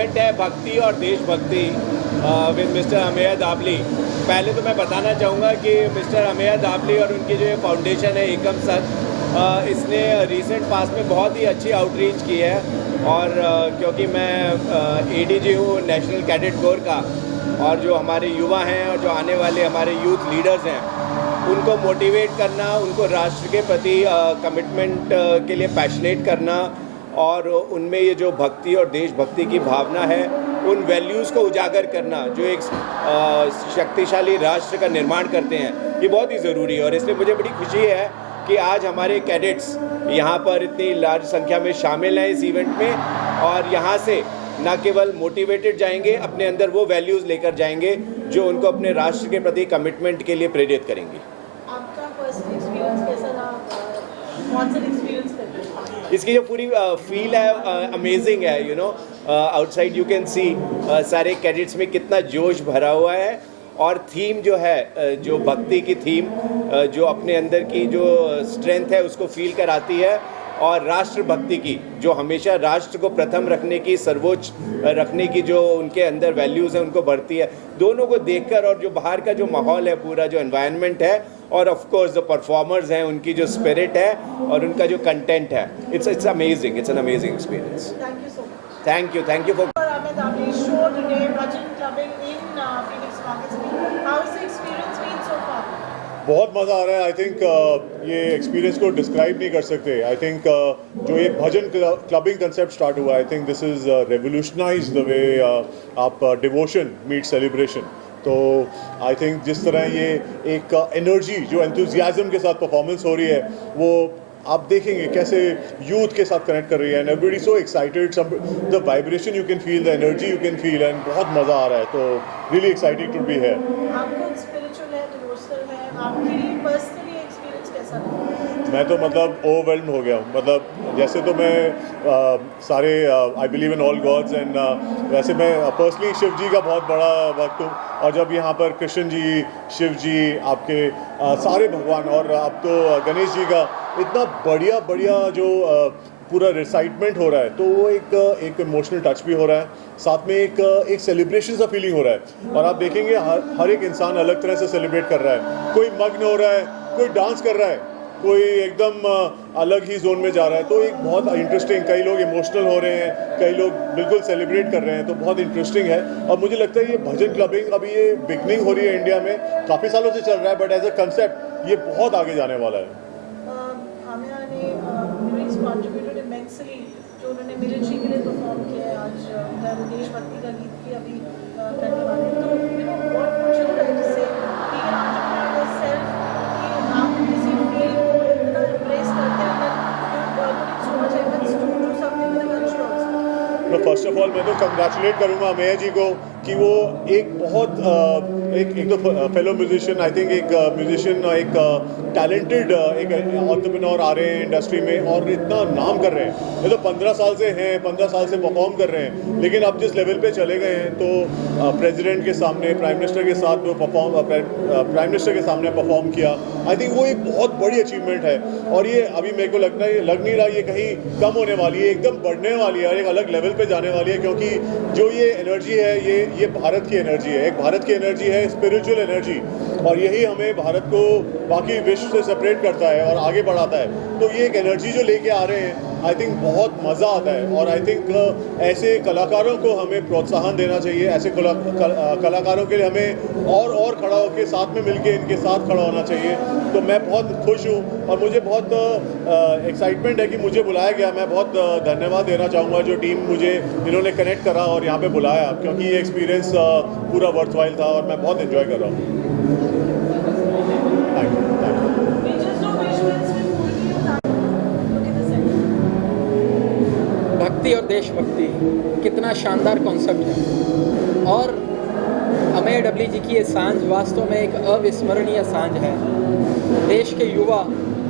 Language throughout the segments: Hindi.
इवेंट है भक्ति और देशभक्ति विद मिस्टर अमेय दाबली। पहले तो मैं बताना चाहूँगा कि मिस्टर अमेय दाबली और उनकी जो ये फाउंडेशन है एकम सत, इसने रिसेंट पास में बहुत ही अच्छी आउटरीच की है। और क्योंकि मैं एडीजी हूँ नेशनल कैडेट कोर का, और जो हमारे युवा हैं और जो आने वाले हमारे यूथ लीडर्स हैं उनको मोटिवेट करना, उनको राष्ट्र के प्रति कमिटमेंट के लिए पैशनेट करना, और उनमें ये जो भक्ति और देशभक्ति की भावना है उन वैल्यूज़ को उजागर करना जो एक शक्तिशाली राष्ट्र का निर्माण करते हैं, ये बहुत ही ज़रूरी है। और इसलिए मुझे बड़ी खुशी है कि आज हमारे कैडेट्स यहाँ पर इतनी लार्ज संख्या में शामिल हैं इस इवेंट में, और यहाँ से न केवल मोटिवेटेड जाएंगे, अपने अंदर वो वैल्यूज़ लेकर जाएंगे जो उनको अपने राष्ट्र के प्रति कमिटमेंट के लिए प्रेरित करेंगी। आपका पर्सनल एक्सपीरियंस कैसा रहा? कौन सा एक्सपीरियंस करते हैं? इसकी जो पूरी फील है अमेजिंग है। You know, outside you can see सारे कैडेट्स में कितना जोश भरा हुआ है, और थीम जो है जो भक्ति की थीम जो अपने अंदर की जो स्ट्रेंथ है उसको फील कराती है, और राष्ट्रभक्ति की जो हमेशा राष्ट्र को प्रथम रखने की, सर्वोच्च रखने की जो उनके अंदर वैल्यूज़ हैं उनको बढ़ती है। दोनों को देखकर, और जो बाहर का जो माहौल है, पूरा जो एनवायरनमेंट है, और ऑफ कोर्स जो परफॉर्मर्स हैं उनकी जो स्पिरिट है और उनका जो कंटेंट है, it's amazing, it's an amazing experience. Thank you so much. Thank you for Ahmed Abdi show today, Bhajan Clubbing in Phoenix Markets. How has the experience been so far? बहुत मज़ा आ रहा है। आई थिंक ये एक्सपीरियंस को डिस्क्राइब नहीं कर सकते। आई थिंक जो ये भजन क्लबिंग कंसेप्ट स्टार्ट हुआ, I think this is revolutionise the way आप डिवोशन मीट सेलिब्रेशन। तो आई थिंक जिस तरह ये एक एनर्जी जो एंथुजियाज्म के साथ परफॉर्मेंस हो रही है, वो आप देखेंगे कैसे यूथ के साथ कनेक्ट कर रही है, एंड एवरीबॉडी सो एक्साइटेड, सब the vibration you can feel, the energy you can feel, and बहुत मज़ा आ रहा है। तो really excited to be here. आपको स्पिरिचुअल है, डिवोशनल है, आपके लिए पर्सनली एक्सपीरियंस कैसा रहा? मैं तो मतलब ओवरवेल्म्ड हो गया हूँ। मतलब जैसे तो मैं सारे I believe in all gods, and वैसे मैं पर्सनली शिव जी का बहुत बड़ा भक्त हूँ, और जब यहाँ पर कृष्ण जी, शिव जी, आपके सारे भगवान, और अब तो गणेश जी का इतना बढ़िया जो पूरा रिसाइटमेंट हो रहा है, तो वो एक इमोशनल टच भी हो रहा है, साथ में एक सेलिब्रेशन सा फीलिंग हो रहा है। और आप देखेंगे हर एक इंसान अलग तरह से सेलिब्रेट कर रहा है। कोई मग्न हो रहा है, कोई डांस कर रहा है, कोई एकदम अलग ही जोन में जा रहा है। तो एक बहुत इंटरेस्टिंग, कई लोग इमोशनल हो रहे हैं, कई लोग बिल्कुल सेलिब्रेट कर रहे हैं, तो बहुत इंटरेस्टिंग है। और मुझे लगता है ये भजन क्लबिंग अभी ये बिगनिंग हो रही है इंडिया में, काफ़ी सालों से चल रहा है, बट एज अ कंसेप्ट ये बहुत आगे जाने वाला है। आमिया ने लिरिक्स कंट्रीब्यूटेड इमेंसली, जो उन्होंने मिलिट्री के लिए परफॉर्म किया है। आज उधर देशभक्ति का गीत भी अभी करने वाले हैं। तो you know what should I से बी एन एंटरप्रेन्योर योरसेल्फ, कि आप किसी फील्ड को इतना एम्ब्रेस करते हैं, that you putting so much efforts to do something with the country also. तो फर्स्ट ऑफ ऑल मैं तो कंग्रेचुलेट करूँगा अमेय जी को कि वो एक बहुत एक तो फेलो म्यूजिशियन, आई थिंक एक म्यूजिशियन, एक टैलेंटेड एक एंटरप्रेन्योर आ रहे हैं इंडस्ट्री में, और इतना नाम कर रहे हैं। ये तो 15 साल से हैं, 15 साल से परफॉर्म कर रहे हैं, लेकिन अब जिस लेवल पे चले गए हैं, तो प्रेसिडेंट के सामने, प्राइम मिनिस्टर के साथ जो प्राइम मिनिस्टर के सामने परफॉर्म किया, आई थिंक वो एक बहुत बड़ी अचीवमेंट है। और ये अभी मेरे को लग नहीं रहा ये कहीं कम होने वाली है, एकदम बढ़ने वाली है और एक अलग लेवल पे जाने वाली है, क्योंकि जो ये एनर्जी है, ये भारत की एनर्जी है, एक भारत की एनर्जी है, स्पिरिचुअल एनर्जी, और यही हमें भारत को बाकी विश्व से सेपरेट करता है और आगे बढ़ाता है। तो ये एक एनर्जी जो लेके आ रहे हैं, आई थिंक बहुत मज़ा आता है। और आई थिंक ऐसे कलाकारों को हमें प्रोत्साहन देना चाहिए। ऐसे कलाकारों के लिए हमें और खड़ा होकर साथ में मिलके इनके साथ खड़ा होना चाहिए। तो मैं बहुत खुश हूँ और मुझे बहुत एक्साइटमेंट है कि मुझे बुलाया गया। मैं बहुत धन्यवाद देना चाहूँगा जो टीम मुझे इन्होंने कनेक्ट करा और यहाँ पे बुलाया, क्योंकि ये एक्सपीरियंस पूरा वर्थवाइल था और मैं बहुत एंजॉय कर रहा हूँ। भक्ति और देशभक्ति कितना शानदार कॉन्सेप्ट है, और अमेय डबली जी की ये सांझ वास्तव में एक अविस्मरणीय सांझ है। देश के युवा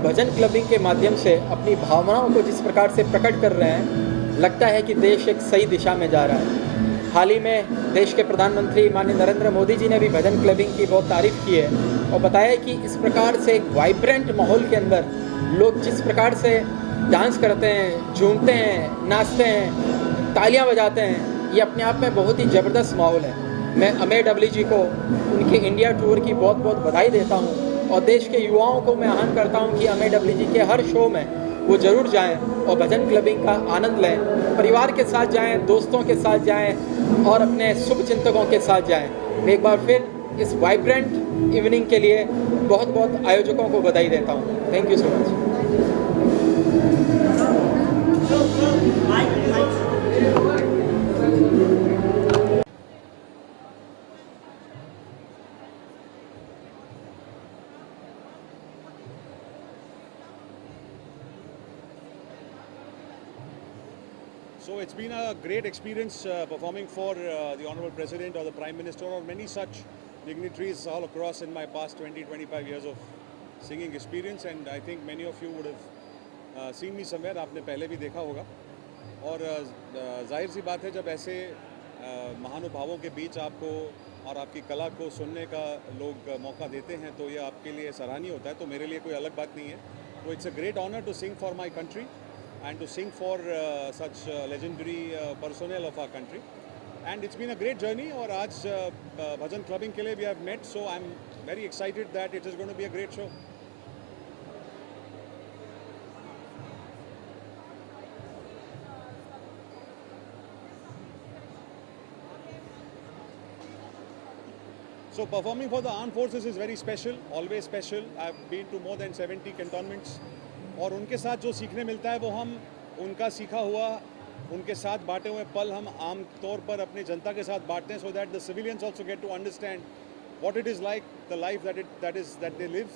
भजन क्लबिंग के माध्यम से अपनी भावनाओं को जिस प्रकार से प्रकट कर रहे हैं, लगता है कि देश एक सही दिशा में जा रहा है। हाल ही में देश के प्रधानमंत्री माननीय नरेंद्र मोदी जी ने भी भजन क्लबिंग की बहुत तारीफ़ की है और बताया कि इस प्रकार से एक वाइब्रेंट माहौल के अंदर लोग जिस प्रकार से डांस करते हैं, झूमते हैं, नाचते हैं, तालियां बजाते हैं, ये अपने आप में बहुत ही ज़बरदस्त माहौल है। मैं अमेय डबली जी को उनके इंडिया टूर की बहुत बहुत बधाई देता हूँ और देश के युवाओं को मैं आह्वान करता हूँ कि अमेय डबली जी के हर शो में वो ज़रूर जाएं और भजन क्लबिंग का आनंद लें। परिवार के साथ जाएं, दोस्तों के साथ जाएं और अपने शुभ चिंतकों के साथ जाएं। मैं एक बार फिर इस वाइब्रेंट इवनिंग के लिए बहुत बहुत आयोजकों को बधाई देता हूँ। Thank you so much. So it's been a great experience performing for the Honorable President or the Prime Minister or many such dignitaries all across in my past 20-25 years of singing experience, and I think many of you would have seen me somewhere. आपने पहले भी देखा होगा और जाहिर सी बात है जब ऐसे महानुभावों के बीच आपको और आपकी कला को सुनने का लोग मौका देते हैं तो ये आपके लिए सराहनीय होता है। तो मेरे लिए कोई अलग बात नहीं है। तो it's a great honour to sing for my country and to sing for such legendary personnel of our country, and it's been a great journey और आज भजन क्लबिंग के लिए we have met, so I'm very excited that it is going to be a great show. So performing for the armed forces is very special, always special. I've been to more than 70 cantonments और उनके साथ जो सीखने मिलता है वो हम उनका सीखा हुआ उनके साथ बांटे हुए पल हम आम तौर पर अपनी जनता के साथ बांटते हैं, so that the civilians also get to understand what it is like the life that they live.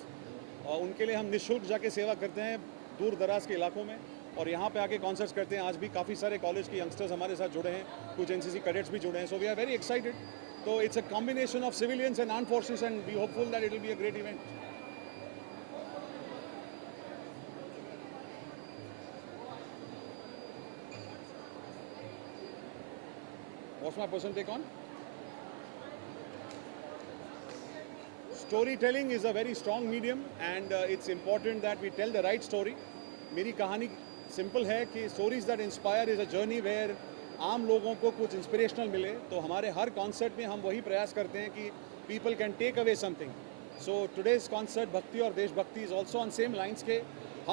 और उनके लिए हम निःशुल्क जाके सेवा करते हैं दूर दराज के इलाकों में और यहाँ पे आके कॉन्सर्ट्स करते हैं। आज भी काफ़ी सारे कॉलेज के यंगस्टर्स हमारे साथ जुड़े हैं, कुछ एनसीसी कैडेट्स भी जुड़े हैं, so we are very excited. तो it's a combination of civilians and armed forces and we hopeful that it will be a great event. What's my personal take on? Storytelling is a very strong medium and it's important that we tell the right story. मेरी कहानी सिंपल है कि stories that inspire is a journey where आम लोगों को कुछ इंस्पिरेशनल मिले। तो हमारे हर कॉन्सर्ट में हम वही प्रयास करते हैं कि people can take away something. So today's concert भक्ति और देशभक्ति is also on same lines के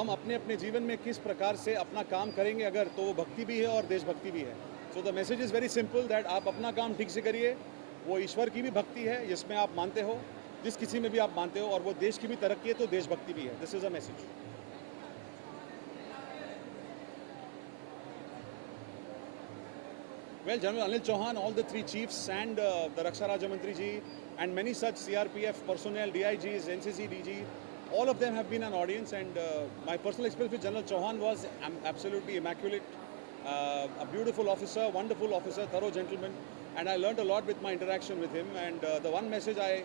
हम अपने अपने जीवन में किस प्रकार से अपना काम करेंगे अगर तो वो भक्ति भी है और देशभक्ति भी है। So the message is very simple that आप अपना काम ठीक से करिए, वो ईश्वर की भी भक्ति है जिसमें आप मानते हो, जिस किसी में भी आप मानते हो, और वो देश की भी तरक्की है तो देशभक्ति भी है। This is a message. Well, General Anil Chauhan, all the three chiefs and the Raksha Raja Mantri ji and many such CRPF personnel, DIGs, NCC DG, all of them have been an audience, and my personal experience with General Chauhan was absolutely immaculate. A beautiful officer, wonderful officer, thorough gentleman, and I learned a lot with my interaction with him. And the one message I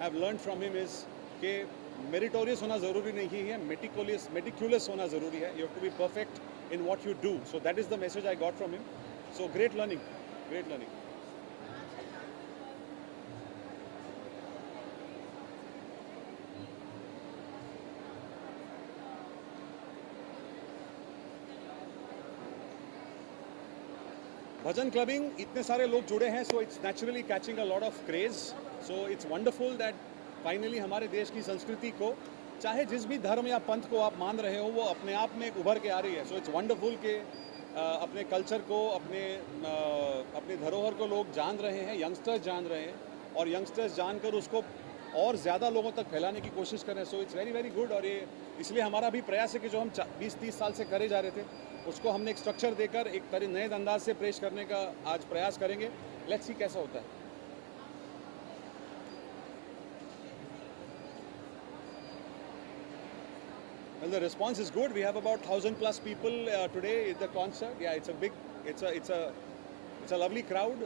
have learned from him is कि meritorious होना ज़रूरी नहीं है, meticulous होना ज़रूरी है. You have to be perfect in what you do. So that is the message I got from him. So great learning, great learning. Bhajan clubbing इतने सारे लोग जुड़े हैं, so it's naturally catching a lot of craze. So it's wonderful that finally हमारे देश की संस्कृति को, चाहे जिस भी धर्म या पंथ को आप मान रहे हो, वो अपने आप में एक उभर के आ रही है। सो इट्स वंडरफुल के अपने कल्चर को, अपने धरोहर को लोग जान रहे हैं, यंगस्टर्स जान रहे हैं, और यंगस्टर्स जानकर उसको और ज़्यादा लोगों तक फैलाने की कोशिश कर रहे हैं। So it's very very good. और ये इसलिए हमारा भी प्रयास है कि जो हम 20-30 साल से करे जा रहे थे उसको हमने एक स्ट्रक्चर देकर एक तरह नए अंदाज से पेश करने का आज प्रयास करेंगे। लेट्स सी कैसा होता है। Well, the response is good. We have about 1,000+ people today at the concert. Yeah, it's a big, it's a lovely crowd.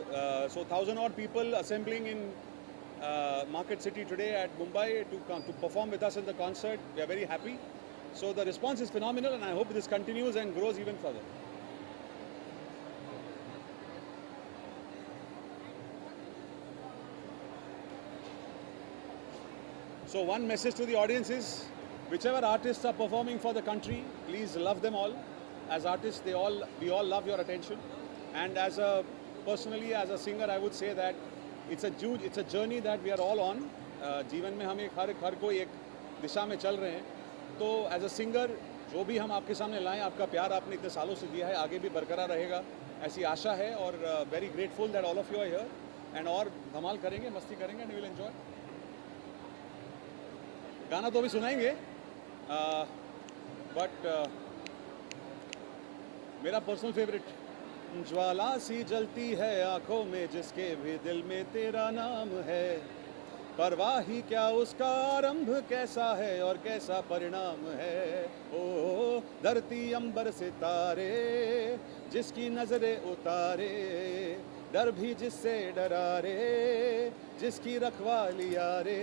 So 1,000 odd people assembling in Market City today at Mumbai to perform with us in the concert. We are very happy. So the response is phenomenal, and I hope this continues and grows even further. So one message to the audience is, whichever artists are performing for the country, please love them all. As artists, we all love your attention. And as a personally, as a singer, I would say that it's a journey that we are all on. जीवन में हम एक हर कोई एक दिशा में चल रहे हैं. तो एज अ सिंगर जो भी हम आपके सामने लाएं, आपका प्यार आपने इतने सालों से दिया है, आगे भी बरकरार रहेगा ऐसी आशा है. और very grateful that all of you are here and और धमाल करेंगे, मस्ती करेंगे एंड विल एंजॉय. गाना तो अभी सुनाएंगे, बट मेरा पर्सनल फेवरेट. ज्वाला सी जलती है आंखों में जिसके भी दिल में तेरा नाम है, परवाह ही क्या उसका आरंभ कैसा है और कैसा परिणाम है. ओ धरती अंबर सितारे जिसकी नजरें उतारे, डर भी जिससे डरा रे, जिसकी रखवालिया रे,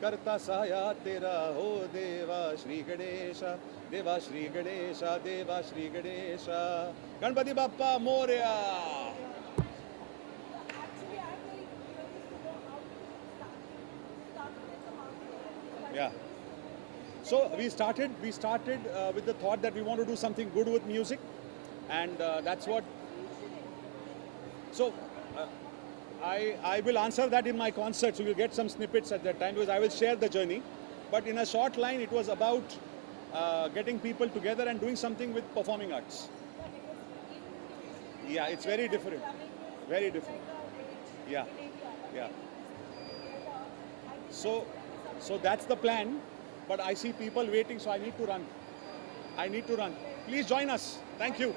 करता साया तेरा हो देवा श्री गणेशा, देवा श्री गणेशा, देवा Shri Ganesha. Ganpati Bappa Morya. Yeah. So we started with the thought that we want to do something good with music, and that's what. So I will answer that in my concert. So you'll get some snippets at that time because I will share the journey. But in a short line, it was about getting people together and doing something with performing arts. Yeah, it's very different. Very different. Yeah, yeah. So that's the plan. But I see people waiting, so I need to run. Please join us. Thank you.